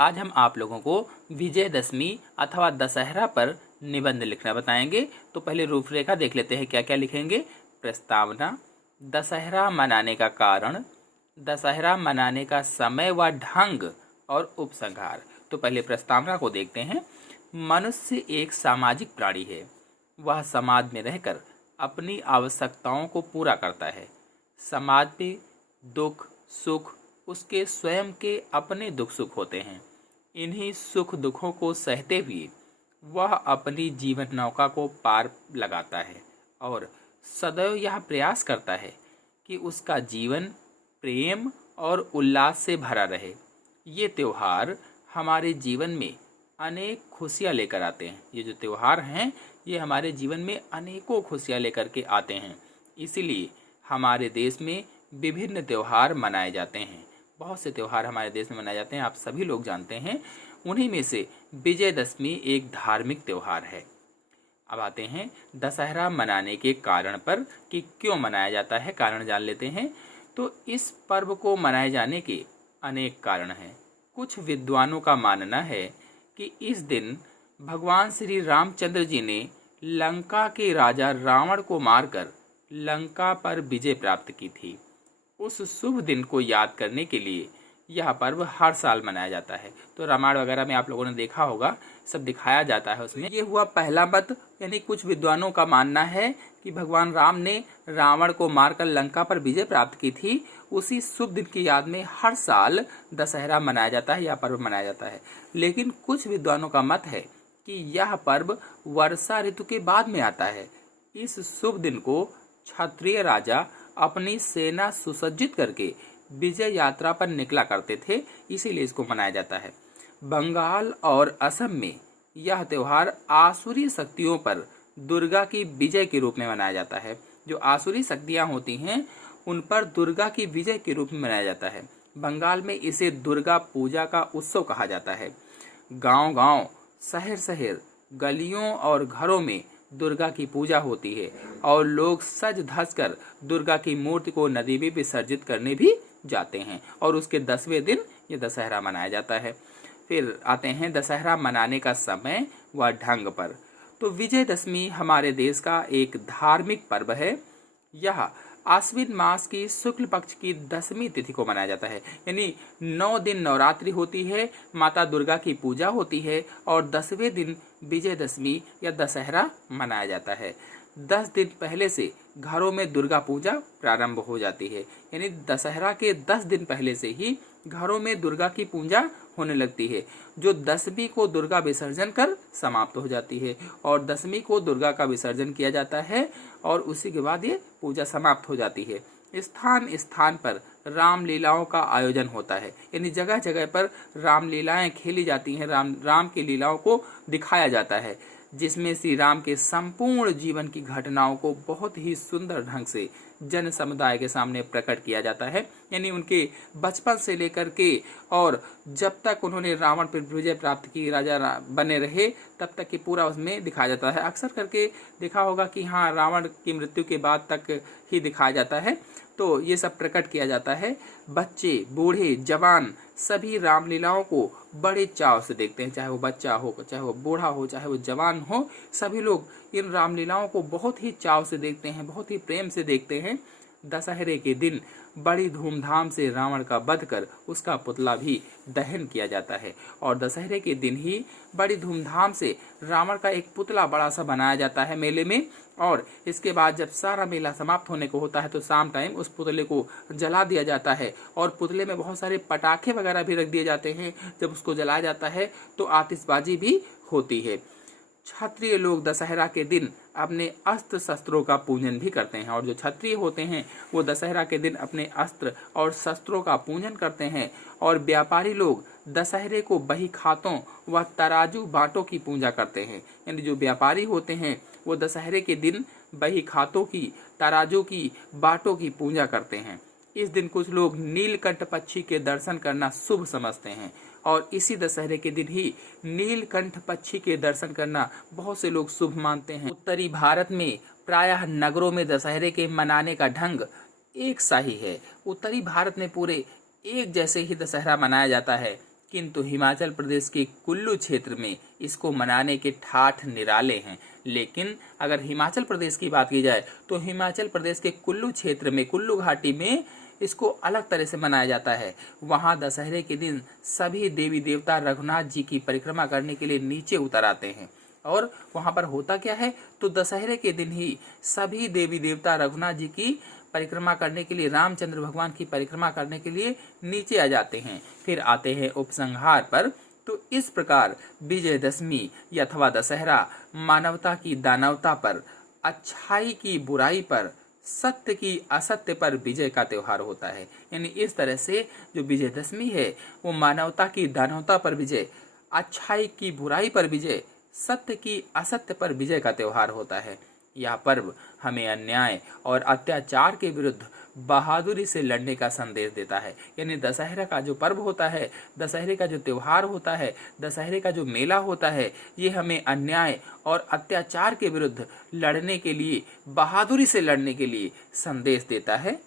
आज हम आप लोगों को विजयदशमी अथवा दशहरा पर निबंध लिखना बताएंगे। तो पहले रूपरेखा देख लेते हैं, क्या क्या लिखेंगे। प्रस्तावना, दशहरा मनाने का कारण, दशहरा मनाने का समय व ढंग और उपसंहार। तो पहले प्रस्तावना को देखते हैं। मनुष्य एक सामाजिक प्राणी है। वह समाज में रहकर अपनी आवश्यकताओं को पूरा करता है। समाज में दुख सुख उसके स्वयं के अपने दुख सुख होते हैं। इन्हीं सुख दुखों को सहते हुए वह अपनी जीवन नौका को पार लगाता है और सदैव यह प्रयास करता है कि उसका जीवन प्रेम और उल्लास से भरा रहे। ये त्योहार हमारे जीवन में अनेक खुशियाँ लेकर आते हैं। ये जो त्योहार हैं ये हमारे जीवन में अनेकों खुशियाँ लेकर के आते हैं। इसीलिए हमारे देश में विभिन्न त्योहार मनाए जाते हैं। बहुत से त्योहार हमारे देश में मनाए जाते हैं, आप सभी लोग जानते हैं। उन्हीं में से विजयदशमी एक धार्मिक त्योहार है। अब आते हैं दशहरा मनाने के कारण पर कि क्यों मनाया जाता है, कारण जान लेते हैं। तो इस पर्व को मनाए जाने के अनेक कारण हैं। कुछ विद्वानों का मानना है कि इस दिन भगवान श्री रामचंद्र जी ने लंका के राजा रावण को मारकर लंका पर विजय प्राप्त की थी। उस शुभ दिन को याद करने के लिए यह पर्व हर साल मनाया जाता है। तो रामायण वगैरह में आप लोगों ने देखा होगा, सब दिखाया जाता है उसमें। ये हुआ पहला मत, यानी कुछ विद्वानों का मानना है कि भगवान राम ने रावण को मारकर लंका पर विजय प्राप्त की थी। उसी शुभ दिन की याद में हर साल दशहरा मनाया जाता है, यह पर्व मनाया जाता है। लेकिन कुछ विद्वानों का मत है कि यह पर्व वर्षा ऋतु के बाद में आता है। इस शुभ दिन को क्षत्रिय राजा अपनी सेना सुसज्जित करके विजय यात्रा पर निकला करते थे, इसीलिए इसको मनाया जाता है। बंगाल और असम में यह त्योहार आसुरी शक्तियों पर दुर्गा की विजय के रूप में मनाया जाता है। जो आसुरी शक्तियां होती हैं उन पर दुर्गा की विजय के रूप में मनाया जाता है। बंगाल में इसे दुर्गा पूजा का उत्सव कहा जाता है। गांव-गांव, शहर-शहर, गलियों और घरों में दुर्गा की पूजा होती है और लोग सज धज कर दुर्गा की मूर्ति को नदी में विसर्जित करने भी जाते हैं और उसके 10वें दिन ये दशहरा मनाया जाता है। फिर आते हैं दशहरा मनाने का समय व ढंग पर। तो विजयदशमी हमारे देश का एक धार्मिक पर्व है। यह आश्विन मास की शुक्ल पक्ष की 10वीं तिथि को मनाया जाता है। यानी 9 दिन नवरात्रि होती है, माता दुर्गा की पूजा होती है और 10वें दिन विजयदशमी या दशहरा मनाया जाता है। 10 दिन पहले से घरों में दुर्गा पूजा प्रारंभ हो जाती है। यानी दशहरा के 10 दिन पहले से ही घरों में दुर्गा की पूजा होने लगती है, जो 10वीं को दुर्गा विसर्जन कर समाप्त हो जाती है और 10वीं को दुर्गा का विसर्जन किया जाता है और उसी के बाद ये पूजा समाप्त हो जाती है। स्थान स्थान पर रामलीलाओं का आयोजन होता है, यानी जगह जगह पर रामलीलाएं खेली जाती हैं। राम की लीलाओं को दिखाया जाता है, जिसमें श्री राम के संपूर्ण जीवन की घटनाओं को बहुत ही सुंदर ढंग से जन समुदाय के सामने प्रकट किया जाता है। यानी उनके बचपन से लेकर के और जब तक उन्होंने रावण पर विजय प्राप्त की, राजा बने रहे, तब तक की पूरा उसमें दिखाया जाता है। अक्सर करके देखा होगा कि हाँ, रावण की मृत्यु के बाद तक ही दिखाया जाता है। तो ये सब प्रकट किया जाता है। बच्चे, बूढ़े, जवान सभी रामलीलाओं को बड़े चाव से देखते हैं। चाहे वो बच्चा हो, चाहे वो बूढ़ा हो, चाहे वो जवान हो, सभी लोग इन रामलीलाओं को बहुत ही चाव से देखते हैं, बहुत ही प्रेम से देखते हैं। दशहरे के दिन बड़ी धूमधाम से रावण का वध कर उसका पुतला भी दहन किया जाता है और दशहरे के दिन ही बड़ी धूमधाम से रावण का एक पुतला बड़ा सा बनाया जाता है मेले में। और इसके बाद जब सारा मेला समाप्त होने को होता है तो शाम टाइम उस पुतले को जला दिया जाता है और पुतले में बहुत सारे पटाखे वगैरह भी रख दिए जाते हैं। जब उसको जलाया जाता है तो आतिशबाजी भी होती है। क्षत्रिय लोग दशहरा के दिन अपने अस्त्र शस्त्रों का पूजन भी करते हैं और जो क्षत्रिय होते हैं वो दशहरा के दिन अपने अस्त्र और शस्त्रों का पूजन करते हैं। और व्यापारी लोग दशहरे को बही खातों व तराजू बाटों की पूजा करते हैं। यानी जो व्यापारी होते हैं वो दशहरे के दिन बही खातों की, तराजू की, बाटों की पूजा करते हैं। इस दिन कुछ लोग नीलकंठ पक्षी के दर्शन करना शुभ समझते हैं और इसी दशहरे के दिन ही नीलकंठ पक्षी के दर्शन करना बहुत से लोग शुभ मानते हैं। उत्तरी भारत में प्रायः नगरों में दशहरे के मनाने का ढंग एक सा ही है। उत्तरी भारत में पूरे एक जैसे ही दशहरा मनाया जाता है। किंतु हिमाचल प्रदेश के कुल्लू क्षेत्र में इसको मनाने के ठाठ निराले हैं। लेकिन अगर हिमाचल प्रदेश की बात की जाए तो हिमाचल प्रदेश के कुल्लू क्षेत्र में, कुल्लू घाटी में इसको अलग तरह से मनाया जाता है। वहाँ दशहरे के दिन सभी देवी देवता रघुनाथ जी की परिक्रमा करने के लिए नीचे उतर आते हैं। और वहाँ पर होता क्या है, तो दशहरे के दिन ही सभी देवी देवता रघुनाथ जी की परिक्रमा करने के लिए, रामचंद्र भगवान की परिक्रमा करने के लिए नीचे आ जाते हैं। फिर आते हैं उपसंहार पर। तो इस प्रकार विजयदशमी अथवा दशहरा मानवता की दानवता पर, अच्छाई की बुराई पर, सत्य की असत्य पर विजय का त्योहार होता है। यानी इस तरह से जो विजयदशमी है वो मानवता की दानवता पर विजय, अच्छाई की बुराई पर विजय, सत्य की असत्य पर विजय का त्योहार होता है। यह पर्व हमें अन्याय और अत्याचार के विरुद्ध बहादुरी से लड़ने का संदेश देता है। यानी दशहरा का जो पर्व होता है, दशहरे का जो त्योहार होता है, दशहरे का जो मेला होता है, ये हमें अन्याय और अत्याचार के विरुद्ध लड़ने के लिए, बहादुरी से लड़ने के लिए संदेश देता है।